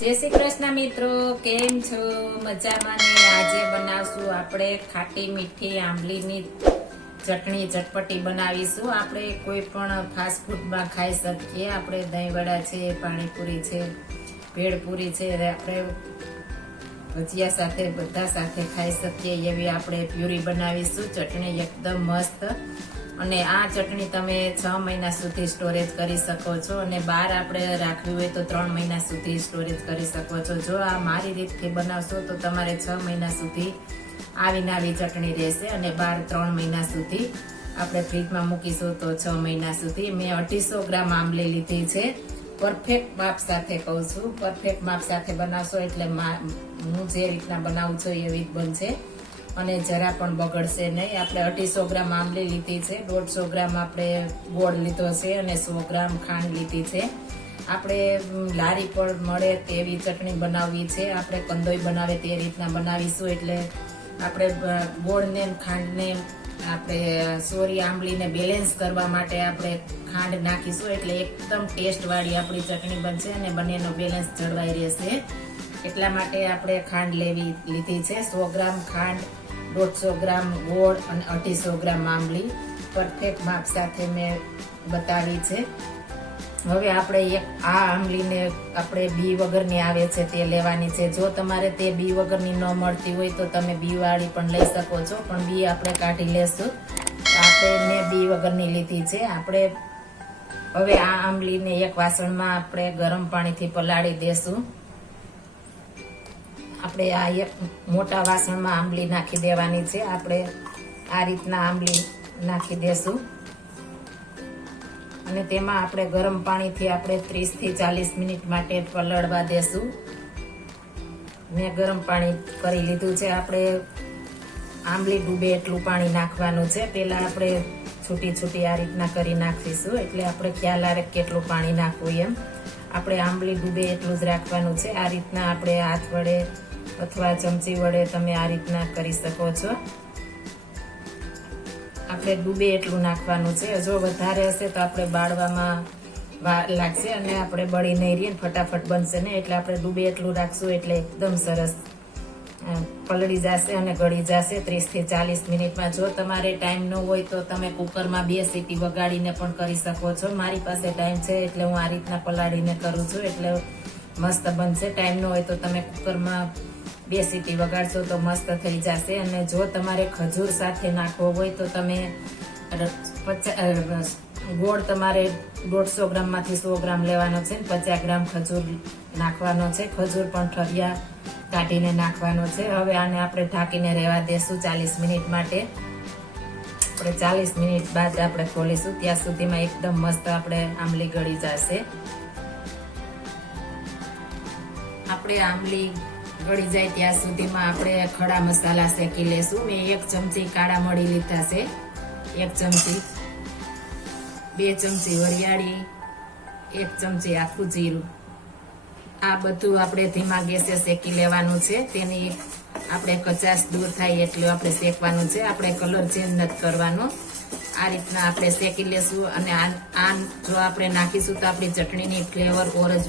જય શ્રી કૃષ્ણ મિત્રો, કેમ છો? મજામાં ને આજે બનાવશું આપણે ખાટી મીઠી આંબલીની ચટણી ચટપટી બનાવીશું. આપણે કોઈ પણ ફાસ્ટ ફૂડમાં ખાઈ શકીએ. આપણે દહીંવડા છે, પાણીપુરી છે, ભેળપુરી છે આપણે ભજીયા સાથે, બધા સાથે ખાઈ શકીએ એવી આપણે પ્યુરી બનાવીશું. ચટણી એકદમ મસ્ત અને આ ચટણી તમે છ મહિના સુધી સ્ટોરેજ કરી શકો છો અને બહાર આપણે રાખવી હોય તો ત્રણ મહિના સુધી સ્ટોરેજ કરી શકો છો. જો આ મારી રીતથી બનાવશો તો તમારે છ મહિના સુધી આવી નાવી ચટણી રહેશે અને બહાર ત્રણ મહિના સુધી આપણે ફ્રીજમાં મૂકીશું તો છ મહિના સુધી. મેં અઢીસો ગ્રામ આંબલી લીધી છે. પરફેક્ટ માપ સાથે કહું છું. પરફેક્ટ માપ સાથે બનાવશો એટલે હું જે રીતના બનાવું છું એવી જ બનશે. અને જરા પણ બગડશે નહીં. આપણે અઢીસો ગ્રામ આંબલી લીધી છે. દોઢસો ગ્રામ આપણે ગોળ લીધો છે અને સો ગ્રામ ખાંડ લીધી છે. આપણે લારી પર મળે તેવી ચટણી બનાવવી છે. આપણે કંદોઈ બનાવે તે રીતના બનાવીશું. એટલે આપણે ગોળને ખાંડને આપણે સોરી, આંબલીને બેલેન્સ કરવા માટે આપણે ખાંડ નાખીશું. એટલે એકદમ ટેસ્ટવાળી આપણી ચટણી બનશે અને બંનેનો બેલેન્સ જળવાઈ રહેશે. એટલા માટે આપણે ખાંડ લેવી લીધી છે. સો ગ્રામ ખાંડ દોઢસો ગ્રામ ગોળ અને અઢીસો ગ્રામ આંબલી. પરફેક્ટ માપ સાથે મેં બતાવી છે. હવે આપણે એક આ આંબલીને આપણે બી વગરની આવે છે તે લેવાની છે. જો તમારે તે બી વગરની ન મળતી હોય તો તમે બીવાળી પણ લઈ શકો છો. પણ બી આપણે કાઢી લેશું. આપણે મેં બી વગરની લીધી છે. આપણે હવે આ આંબલીને એક વાસણમાં આપણે ગરમ પાણીથી પલાળી દેશું. આપણે આ એક મોટા વાસણમાં આંબલી નાખી દેવાની છે. આપણે આ રીતના આંબલી નાખી દેશું. અને તેમાં આપણે ગરમ પાણીથી આપણે ત્રીસથી ચાલીસ મિનિટ માટે પલળવા દેશું. મેં ગરમ પાણી કરી લીધું છે. આપણે આંબલી ડૂબે એટલું પાણી નાખવાનું છે. પહેલાં આપણે છૂટી છૂટી આ રીતના કરી નાખીશું. એટલે આપણે ખ્યાલ આવે કેટલું પાણી નાખવું એમ. આપણે આંબલી ડૂબે એટલું જ રાખવાનું છે. આ રીતના આપણે હાથ વડે અથવા ચમચી વડે તમે આ રીતના કરી શકો છો. આપણે ડૂબે એટલું નાખવાનું છે. જો વધારે હશે તો આપણે બાળવામાં વાર લાગશે અને આપણે બળી નહીં રહીએ ફટાફટ બનશે ને. એટલે આપણે ડૂબે એટલું રાખશું એટલે એકદમ સરસ પલળી જશે અને ગળી જશે ત્રીસથી ચાલીસ મિનિટમાં. જો તમારે ટાઈમ ન હોય તો તમે કુકરમાં બે સીટી વગાડીને પણ કરી શકો છો. મારી પાસે ટાઈમ છે એટલે હું આ રીતના પલાળીને કરું છું. એટલે મસ્ત બનશે. ટાઈમ ન હોય તો તમે કુકરમાં બે સીટી વગાડશો તો મસ્ત થઈ જશે. અને જો તમારે ખજૂર સાથે નાખવો હોય તો તમે ગોળ તમારે દોઢસો ગ્રામમાંથી સો ગ્રામ લેવાનો છે પચાસ ગ્રામ ખજૂર નાખવાનો છે. ખજૂર પણ ઠરિયા કાઢીને નાખવાનો છે. હવે આને આપણે ઢાંકીને રહેવા દેશું ચાલીસ મિનિટ માટે. આપણે ચાલીસ મિનિટ બાદ આપણે ખોલીશું. ત્યાં સુધીમાં એકદમ મસ્ત આપણે આંબલી ગળી જશે. આપણે આંબલી ગળી જાય ત્યાં સુધીમાં આપણે ખડા મસાલા શેકી લેશું. મેં એક ચમચી કાળા મળી લીધા છે. એક ચમચી, બે ચમચી વરિયાળી, એક ચમચી આખું જીરું. આ બધું આપણે ધીમા ગેસે શેકી લેવાનું છે. તેની આપણે કચાશ દૂર થાય એટલું આપણે શેકવાનું છે. આપણે કલર ચેન્જ નથી કરવાનો. આ રીતના આપણે શેકી લેશું અને આ જો આપણે નાખીશું તો આપણી ચટણીની ફ્લેવર ઓર જ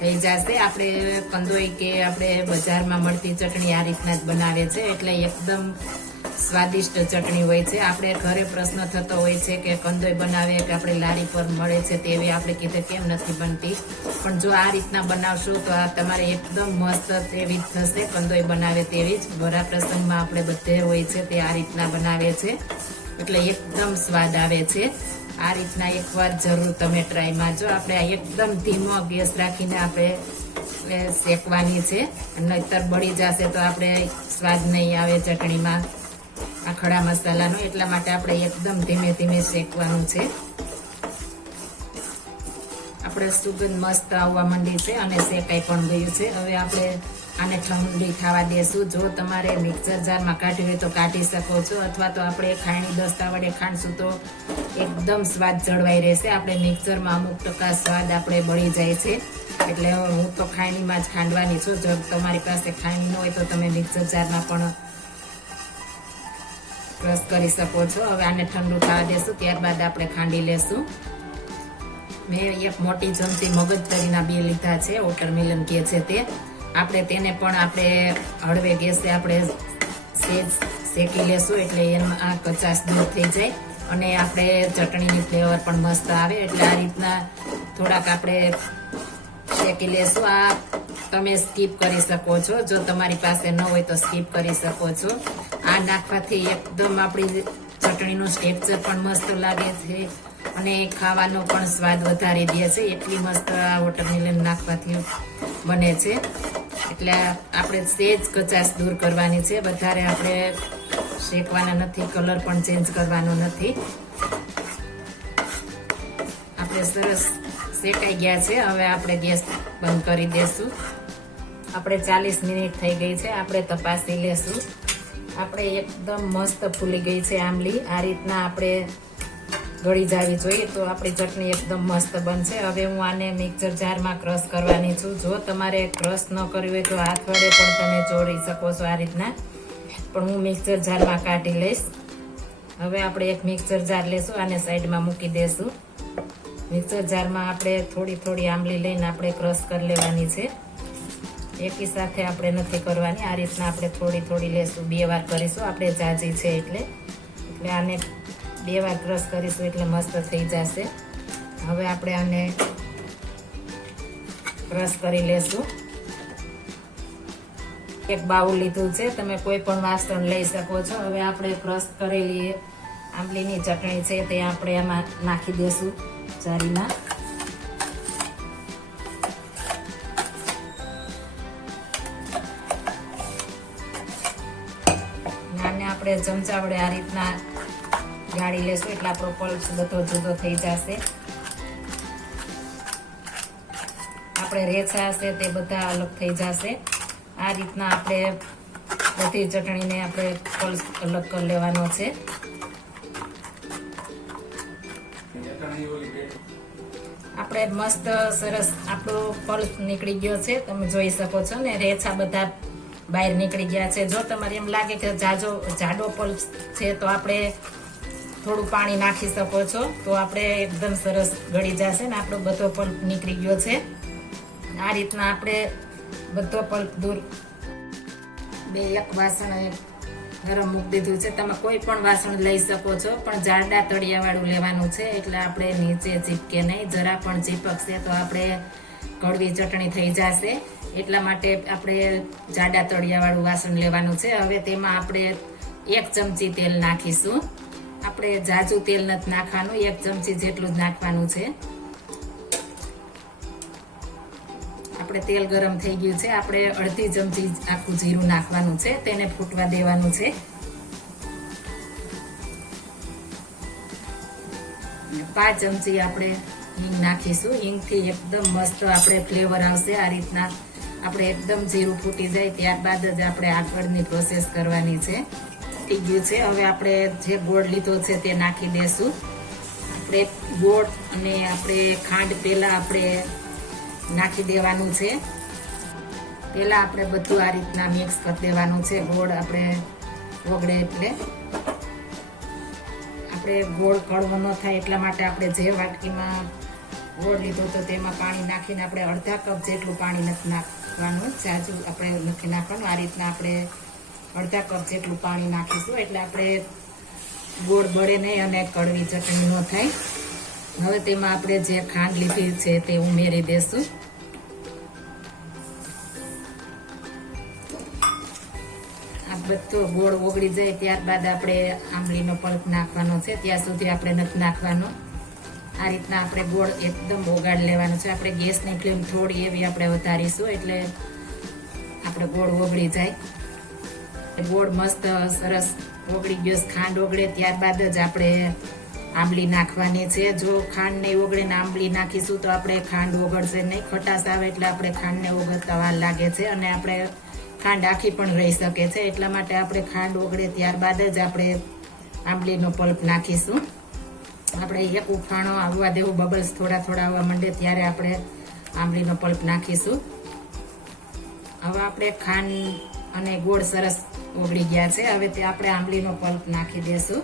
થઈ જશે. આપણે કંદોઈ કે આપણે બજારમાં મળતી ચટણી આ રીતના જ બનાવે છે. એટલે એકદમ સ્વાદિષ્ટ ચટણી હોય છે. આપણે ઘરે પ્રશ્ન થતો હોય છે કે કંદોઈ બનાવે કે આપણે લારી પર મળે છે તેવી આપણે કીધે કેમ નથી બનતી. પણ જો આ રીતના બનાવશો તો આ તમારે એકદમ મસ્ત તેવી જ થશે કંદોઈ બનાવે તેવી જ. બરા પ્રસંગમાં આપણે બધે હોય છે તે આ રીતના બનાવે છે. એટલે એકદમ સ્વાદ આવે છે. આ રીતના એકવાર જરૂર તમે ટ્રાય મારજો આપણે એકદમ ધીમો ગેસ રાખીને આપણે શેકવાની છે. નહીતર બળી જશે તો આપણે સ્વાદ નહીં આવે ચટણીમાં. આ ખડા મસાલાનો. એટલા માટે આપણે એકદમ ધીમે ધીમે શેકવાનું છે. આપણે સુગંધ મસ્ત આવવા માંડી છે અને શેકાઈ પણ ગયું છે. હવે આપણે આને ઠંડી થવા દેશું. જો તમારે મિક્સર જારમાં કાઢવી હોય તો કાઢી શકો છો. અથવા તો આપણે ખાયણી દસ્તા વડે ખાંડશું તો એકદમ સ્વાદ જળવાઈ રહેશે. આપણે મિક્સરમાં અમુક ટકા સ્વાદ આપણે બળી જાય છે. એટલે હું તો ખાણીમાં જ ખાંડવાની છું. જો તમારી પાસે ખાણી ન હોય તો તમે મિક્સર જારમાં પણ ક્રશ કરી શકો છો. હવે આને ઠંડુ થવા દેશું. ત્યારબાદ આપણે ખાંડી લેશું. મેં એક મોટી ચમચી મગજતરીના બે લીધા છે. વોટરમેલન કે છે તે. આપણે તેને પણ આપણે હળવે ગેસે આપણે શેકી લેશું એટલે એમાં આ કચાશ દૂર થઈ જાય અને આપણે ચટણીની ફ્લેવર પણ મસ્ત આવે એટલે આ રીતના થોડાક આપણે શેકી લેશું. આ તમે સ્કીપ કરી શકો છો. જો તમારી પાસે ન હોય તો સ્કીપ કરી શકો છો. આ નાખવાથી એકદમ આપણી ચટણીનું સ્ટેક્ચર પણ મસ્ત લાગે છે અને ખાવાનો પણ સ્વાદ વધારી દે છે. એટલી મસ્ત આ વોટરમેલન નાખવાથી બને છે. એટલે આપણે સેજ કચાશ દૂર કરવાની છે. વધારે આપણે શેકવાના નથી કલર પણ ચેન્જ કરવાનો નથી. આપણે સરસ શેકાઈ ગયા છે. હવે આપણે ગેસ બંધ કરી દેશું. આપણે ચાલીસ મિનિટ થઈ ગઈ છે. આપણે તપાસી લેશું. આપણે એકદમ મસ્ત ફૂલી ગઈ છે આંબલી. આ રીતના આપણે ગળી જાવી જોઈએ તો આપણી ચટણી એકદમ મસ્ત બનશે. હવે હું આને મિક્સર જારમાં ક્રશ કરવાની છું. જો તમારે ક્રશ ન કરવી હોય તો હાથ વડે પણ તમે જોડી શકો છો આ રીતના. પણ હું મિક્સર જારમાં કાઢી લઈશ. હવે આપણે એક મિક્સર જાર લેશું, આને સાઈડમાં મૂકી દેશું. મિક્સર જારમાં આપણે થોડી થોડી આંબલી લઈને આપણે ક્રશ કરી લેવાની છે. એકી સાથે આપણે નથી કરવાની. આ રીતના આપણે થોડી થોડી લેશું. બે વાર કરીશું. આપણે જાજી છે એટલે. એટલે આને બે વાર ક્રશ કરીશું એટલે મસ્ત થઈ જશે. હવે આપણે આને ક્રશ કરી લેશું. એક બાઉલ લીધું છે, તમે કોઈ પણ વાસણ લઈ શકો છો. હવે આપણે ક્રશ કરેલી આંબલીની ચટણી છે તે આપણે એમાં નાખી દઈશું ચારીમાં આને આપણે ચમચા વડે આ રીતના ગાળી લેશું એટલે આપણો પલ્સ બધો જુદો થઈ જશે. આપણે રેછા હશે તે બધા અલગ થઈ જશે. આ રીતના આપણે બધી ચટણીને આપણે પલ્સ અલગ કરી લેવાનો છે. આપણે મસ્ત સરસ આપણો પલ્સ નીકળી ગયો છે. તમે જોઈ શકો છો ને રેછા બધા બહાર નીકળી ગયા છે. જો તમારે એમ લાગે કે જાજો જાડો પલ્સ છે, તો આપણે થોડું પાણી નાખી શકો છો. તો આપણે એકદમ સરસ ગળી જશે ને આપણો બધો પલ્પ નીકળી ગયો છે. આ રીતના આપણે બધો પલ્પ દૂર બે એક વાસણ ગરમ મૂકી દીધું છે. તમે કોઈ પણ વાસણ લઈ શકો છો, પણ જાડા તળિયાવાળું લેવાનું છે. એટલે આપણે નીચે ચીપકે નહીં, જરા પણ ચીપકશે તો આપણે કડવી ચટણી થઈ જશે. એટલા માટે આપણે જાડા તળિયાવાળું વાસણ લેવાનું છે. હવે તેમાં આપણે એક ચમચી તેલ નાખીશું. આપણે જાજુ તેલ નથી નાખવાનું, એક ચમચી જેટલું જ નાખવાનું છે. આપણે તેલ ગરમ થઈ ગયું છે. આપણે અડધી ચમચી આખું જીરું નાખવાનું છે. તેને ફૂટવા દેવાનું છે. પાંચ ચમચી આપણે હિંગ નાખીશું. હિંગથી એકદમ મસ્ત આપણે ફ્લેવર આવશે. આ રીતના આપણે એકદમ જીરું ફૂટી જાય ત્યારબાદ જ આપણે આગળની પ્રોસેસ કરવાની છે. ફૂટી ગયું છે, હવે આપણે જે ગોળ લીધો છે તે નાખી દેશું. આપણે ગોળ અને આપણે ખાંડ પહેલા આપણે નાખી દેવાનું છે. પહેલા આપણે બધું આ રીતના મિક્સ કરી દેવાનું છે. ગોળ આપણે ઓગળે એટલે. આપણે ગોળ કડવો ન થાય એટલા માટે આપણે જે વાટકીમાં ગોળ લીધો તો તેમાં પાણી નાખીને આપણે અડધા કપ જેટલું પાણી નથી નાખવાનું. જાજુ આપણે નથી નાખવાનું. આ રીતના આપણે અડધા કપ જેટલું પાણી નાખીશું, એટલે આપણે ગોળ બળે નહીં અને કડવી ચટણી ન થાય. હવે તેમાં આપણે જે ખાંડ લીધી છે તે ઉમેરી દેશું. આ બધો ગોળ ઓગળી જાય ત્યારબાદ આપણે આંબલીનો પલ્પ નાખવાનો છે. ત્યાં સુધી આપણે નથી નાખવાનો. આ રીતના આપણે ગોળ એકદમ ઓગાળી લેવાનો છે. આપણે ગેસની ફ્લેમ થોડી એવી આપણે વધારીશું, એટલે આપણે ગોળ ઓગળી જાય. ગોળ મસ્ત સરસ ઓગળી ગયો, ખાંડ ઓગળે, ત્યારબાદ જ આપણે આંબલી નાખવાની છે. જો ખાંડ નહીં ઓગળે ને આંબલી નાખીશું તો આપણે ખાંડ ઓગળશે નહીં. ખટાશ આવે એટલે આપણે ખાંડને ઓગળતા વાર લાગે છે અને આપણે ખાંડ આખી પણ રહી શકે છે. એટલા માટે આપણે ખાંડ ઓગળે ત્યારબાદ જ આપણે આંબલીનો પલ્પ નાખીશું. આપણે એક ઉફાણો આવવા દેવું, બબલ્સ થોડા થોડા આવવા માંડે ત્યારે આપણે આંબલીનો પલ્પ નાખીશું. હવે આપણે ખાંડ અને ગોળ સરસ ઓગળી ગયા છે. હવે તે આપણે આંબલીનો પલ્પ નાખી દેશું.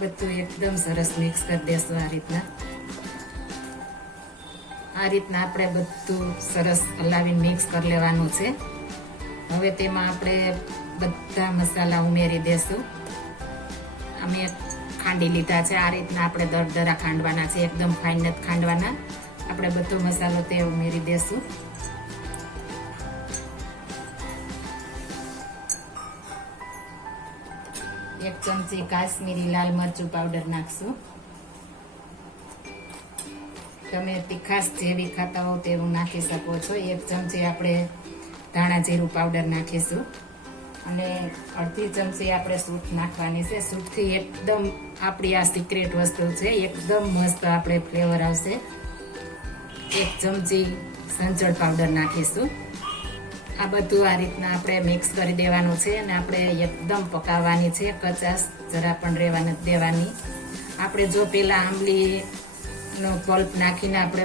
બધું એકદમ સરસ મિક્સ કરી દેશું આ રીતના. આ રીતના આપણે બધું સરસ હલાવીને મિક્સ કરી લેવાનું છે. હવે તેમાં આપણે બધા મસાલા ઉમેરી દેશું. અમે ખાંડી લીધા છે. આ રીતના આપણે દરદરા ખાંડવાના છે. એકદમ ફાઇન નથી ખાંડવાના. આપણે બધો મસાલો તે ઉમેરી દેશું. એક ચમચી કાશ્મીરી લાલ મરચું પાવડર નાખશું. તમે તીખાશ જેવી ખાતા હો તેવું નાખી શકો છો. એક ચમચી આપણે ધાણા જીરું પાવડર નાખીશું. અને અડધી ચમચી આપણે સૂટ નાખવાની છે. સૂટથી એકદમ આપણી આ સિક્રેટ વસ્તુ છે. એકદમ મસ્ત આપણે ફ્લેવર આવશે. એક ચમચી સંચળ પાવડર નાખીશું. આ બધું આ રીતના આપણે મિક્સ કરી દેવાનું છે અને આપણે એકદમ પકાવવાની છે. કચાસ જરા પણ રહેવા નથી દેવાની. આપણે જો પેલા આંબલીનો પલ્પ નાખીને આપણે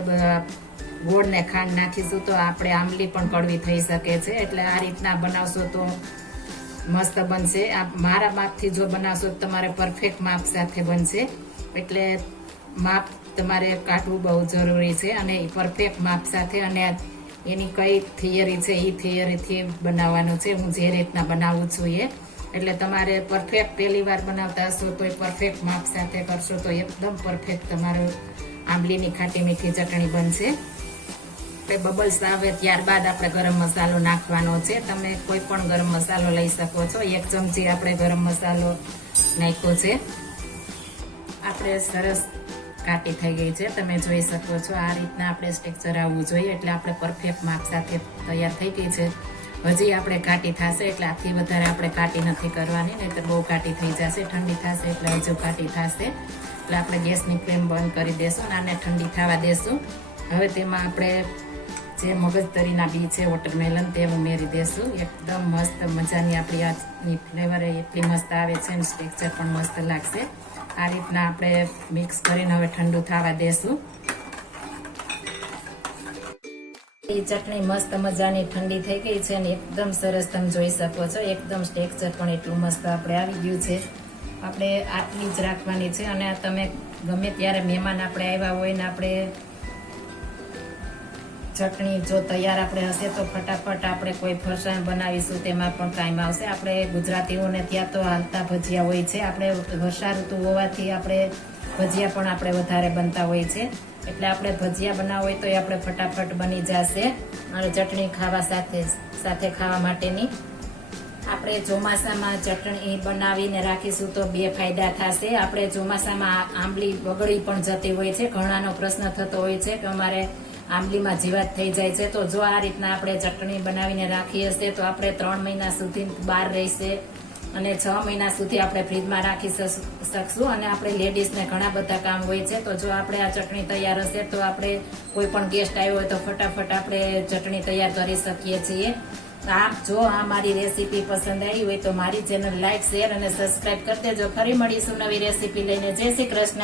ગોળને ખાંડ નાખીશું તો આપણે આંબલી પણ કડવી થઈ શકે છે. એટલે આ રીતના બનાવશો તો મસ્ત બનશે. આ મારા માપથી જો બનાવશો તમારે પરફેક્ટ માપ સાથે બનશે. એટલે માપ તમારે કાઢવું બહુ જરૂરી છે અને પરફેક્ટ માપ સાથે અને એની કઈ થિયરી છે એ થિયરીથી બનાવવાનું છે. હું જે રીતના બનાવું છું એ. એટલે તમારે પરફેક્ટ પહેલી વાર બનાવતા હશો તો એ પરફેક્ટ માપ સાથે કરશો તો એકદમ પરફેક્ટ તમારું આંબલીની ખાટી મીઠી ચટણી બનશે. એટલે બબલ્સ આવે ત્યારબાદ આપણે ગરમ મસાલો નાખવાનો છે. તમે કોઈ પણ ગરમ મસાલો લઈ શકો છો. એક ચમચી આપણે ગરમ મસાલો નાખ્યો છે. આપણે સરસ કાટી થઈ ગઈ છે. તમે જોઈ શકો છો આ રીતના આપણે સ્ટ્રક્ચર આવવું જોઈએ. એટલે આપણે પરફેક્ટ માપ સાથે તૈયાર થઈ ગઈ છે. હજી આપણે કાટી થશે એટલે આથી વધારે આપણે કાટી નથી કરવાની. નહીં તો બહુ કાટી થઈ જશે, ઠંડી થશે એટલે હજુ કાટી થશે. એટલે આપણે ગેસની ફ્લેમ બંધ કરી દેશું અને આને ઠંડી થવા દેશું. હવે તેમાં આપણે જે મગજતરીના બી છે વોટરમેલન તે ઉમેરી દેશું. એકદમ મસ્ત મજાની આપણી આજની ફ્લેવર એટલી મસ્ત આવે છે અને સ્ટ્રેક્ચર પણ મસ્ત લાગશે. આ રીતના આપણે મિક્સ કરીને હવે ઠંડુ થવા દેશું. એ ચટણી મસ્ત મજાની ઠંડી થઈ ગઈ છે અને એકદમ સરસ તમે જોઈ શકો છો. એકદમ સ્ટેક્ચર પણ એટલું મસ્ત આપણે આવી ગયું છે. આપણે આટલી જ રાખવાની છે અને તમે ગમે ત્યારે મહેમાન આપણે આવ્યા હોય ને આપણે ચટણી જો તૈયાર આપણે હશે તો ફટાફટ આપણે કોઈ ફરસાણ બનાવીશું, તેમાં પણ ટાઈમ આવશે. આપણે ગુજરાતીઓને ત્યાં તો હાલતા ભજીયા હોય છે. આપણે વર્ષા ઋતુ હોવાથી આપણે ભજીયા પણ આપણે વધારે બનતા હોય છે. એટલે આપણે ભજીયા બનાવવા હોય તો એ આપણે ફટાફટ બની જશે અને ચટણી ખાવા સાથે સાથે ખાવા માટેની. આપણે ચોમાસામાં ચટણી બનાવીને રાખીશું તો બે ફાયદા થશે. આપણે ચોમાસામાં આંબલી બગડી પણ જતી હોય છે. ઘણાનો પ્રશ્ન થતો હોય છે કે અમારે આંબલીમાં જીવાત થઈ જાય છે. તો જો આ રીતના આપણે ચટણી બનાવીને રાખી હશે, તો આપણે ત્રણ મહિના સુધી બહાર રહેશે અને છ મહિના સુધી આપણે ફ્રીજમાં રાખી શક- શકશું અને આપણે લેડીઝને ઘણા બધા કામ હોય છે. તો જો આપણે આ ચટણી તૈયાર હશે, તો આપણે કોઈ પણ ગેસ્ટ આવ્યો હોય તો ફટાફટ આપણે ચટણી તૈયાર કરી શકીએ છીએ. આપ જો આ મારી રેસીપી પસંદ આવી હોય તો મારી ચેનલ લાઈક, શેર અને સબસ્ક્રાઈબ કરી દેજો. ફરી મળીશું નવી રેસીપી લઈને. જય શ્રી કૃષ્ણ.